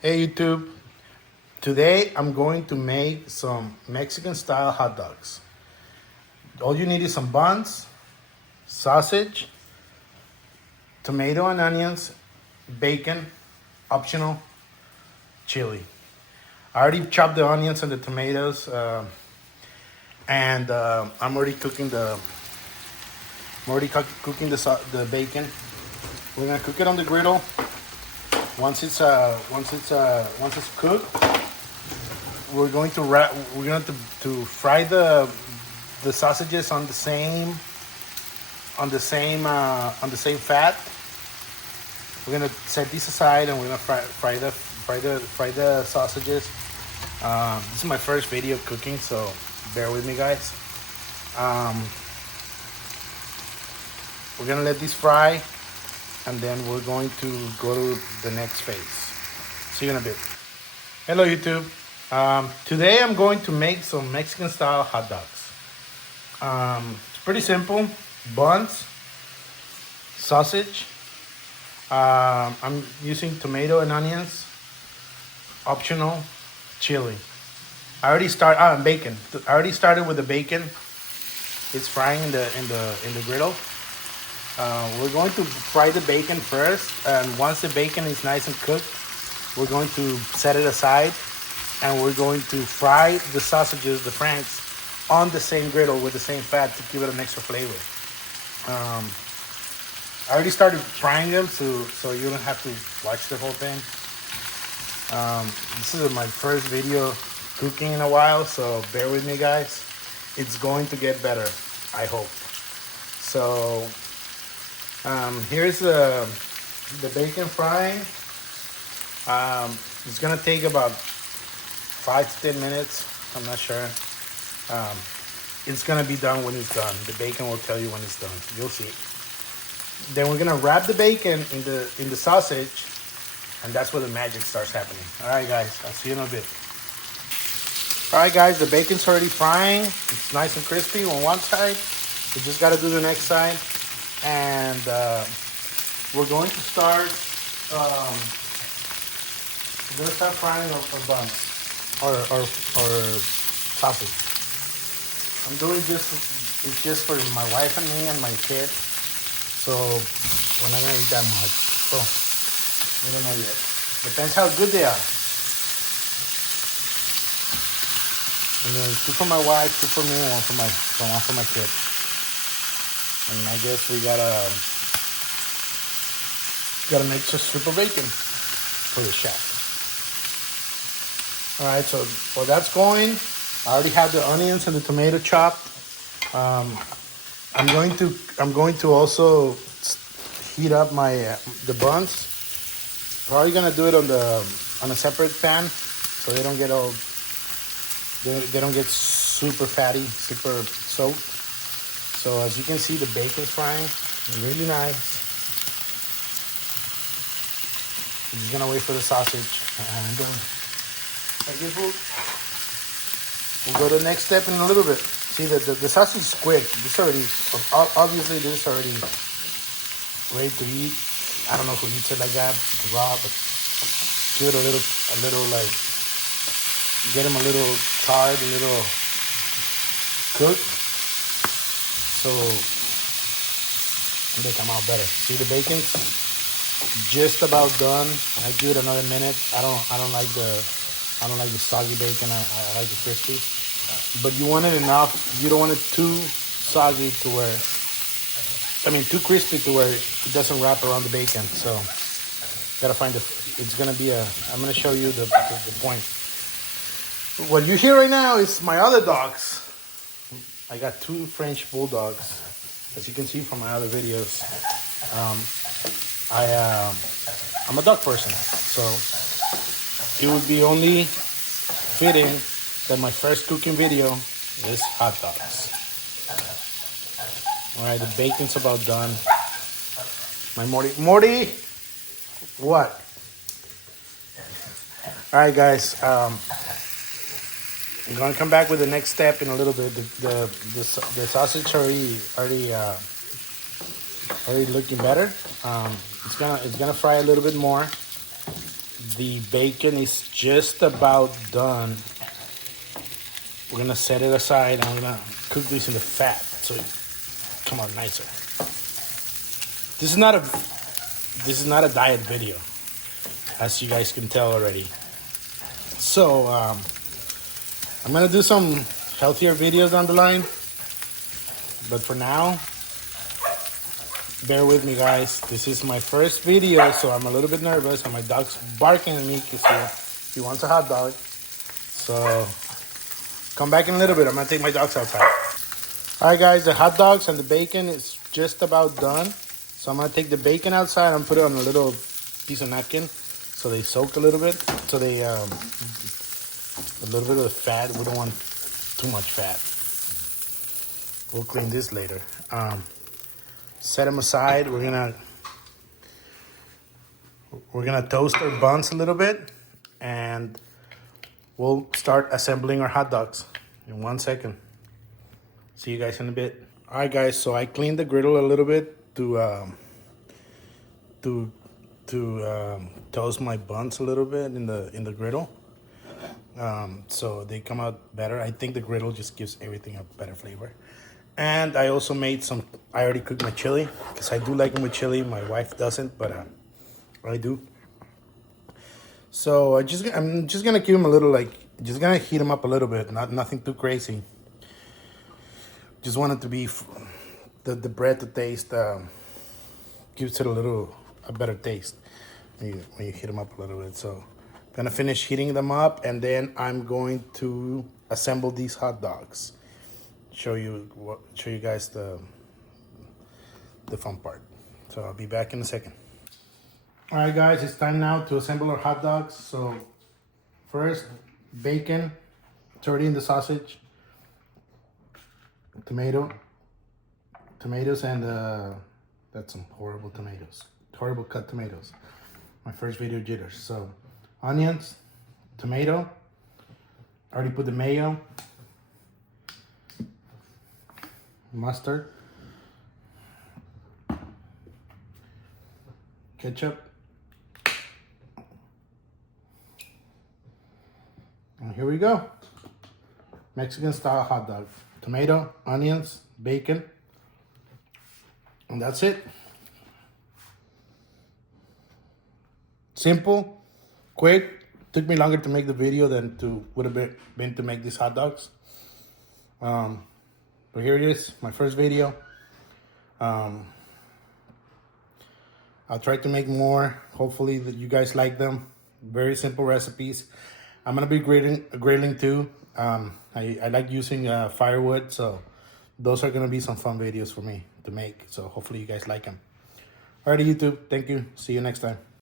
Hey YouTube, today I'm going to make some Mexican style hot dogs. All you need is some buns, sausage, tomato and onions, bacon, optional, chili. I already chopped the onions and the tomatoes, and I'm already cooking the bacon. We're gonna cook it on the griddle. Once it's cooked, we're going to fry the sausages on the same fat. We're gonna set these aside and we're gonna fry the sausages. This is my first video of cooking, so bear with me, guys. We're gonna let these fry, and then we're going to go to the next phase. See you in a bit. Hello YouTube. Today I'm going to make some Mexican style hot dogs. It's pretty simple. Buns, sausage. I'm using tomato and onions. Optional, chili. Bacon. I already started with the bacon. It's frying in the griddle. We're going to fry the bacon first, and once the bacon is nice and cooked, we're going to set it aside, and we're going to fry the sausages, the franks, on the same griddle with the same fat to give it an extra flavor. I already started frying them, so you don't have to watch the whole thing. This is my first video cooking in a while, so bear with me, guys. It's going to get better, I hope. So here's the bacon frying. It's gonna take about 5 to 10 minutes. I'm not sure. It's gonna be done when it's done. The bacon will tell you when it's done. You'll see. Then we're gonna wrap the bacon in the sausage, and that's where the magic starts happening. All right, guys. I'll see you in a bit. All right, guys. The bacon's already frying. It's nice and crispy on one side. We just gotta do the next side. And we're going to start frying our buns or sausage. I'm doing it's just for my wife and me and my kid, so we're not gonna eat that much. So we don't know yet. Depends how good they are. And then 2 for my wife, 2 for me, and one for my kid. And I guess we got an extra strip of bacon for the chef. All right, so while that's going, I already have the onions and the tomato chopped. I'm going to also heat up the buns. Probably gonna do it on a separate pan, so they don't get super fatty, super soaked. So as you can see, the bacon's frying really nice. I'm just gonna wait for the sausage, and I guess we'll go to the next step in a little bit. See, the sausage is quick. This already ready to eat. I don't know who eats it like that, raw, but give it a little like, get them a little charred, a little cooked, so they come out better. See, the bacon's just about done. I give it another minute. I don't like the soggy bacon. I like the crispy. But you want it enough. You don't want it too soggy to where, too crispy to where it doesn't wrap around the bacon. So gotta find I'm gonna show you the point. What you hear right now is my other dogs. I got 2 French bulldogs, as you can see from my other videos. I'm a dog person, so it would be only fitting that my first cooking video is hot dogs. All right, the bacon's about done. My Morty, what? All right, guys. I'm gonna come back with the next step in a little bit. The sausage already looking better. It's gonna fry a little bit more. the bacon is just about done. We're gonna set it aside and we're gonna cook this in the fat so it come out nicer. This is not a diet video, as you guys can tell already. So I'm gonna do some healthier videos down the line, but for now, bear with me, guys. This is my first video, so I'm a little bit nervous, and my dog's barking at me because he wants a hot dog. So come back in a little bit. I'm gonna take my dogs outside. All right, guys, the hot dogs and the bacon is just about done. So I'm gonna take the bacon outside and put it on a little piece of napkin so they soak a little bit. So they a little bit of the fat. We don't want too much fat. We'll clean this later. Set them aside. We're gonna toast our buns a little bit, and we'll start assembling our hot dogs in 1 second. See you guys in a bit. All right, guys. So I cleaned the griddle a little bit to toast my buns a little bit in the griddle, so they come out better. I think the griddle just gives everything a better flavor. And I also made some. I already cooked my chili because I do like them with chili. My wife doesn't, but I do. So I'm just gonna give them a little, just gonna heat them up a little bit. Nothing too crazy. Just want it to be the bread to taste. Gives it a better taste when you heat them up a little bit. So gonna finish heating them up, and then I'm going to assemble these hot dogs. Show you guys the fun part. So I'll be back in a second. All right, guys, it's time now to assemble our hot dogs. So first, bacon. It's already in the sausage. Tomatoes, and that's some horrible tomatoes. Horrible cut tomatoes. My first video jitters. So onions, tomato. I already put the mayo. Mustard, ketchup, and here we go. Mexican style hot dog. Tomato, onions, bacon, and that's it. Simple, quick. Took me longer to make the video than would have been to make these hot dogs. But here it is, my first video. I'll try to make more. Hopefully that you guys like them. Very simple recipes. I'm gonna be grilling too. I like using firewood, so those are gonna be some fun videos for me to make. So hopefully you guys like them. Alrighty, YouTube. Thank you. See you next time.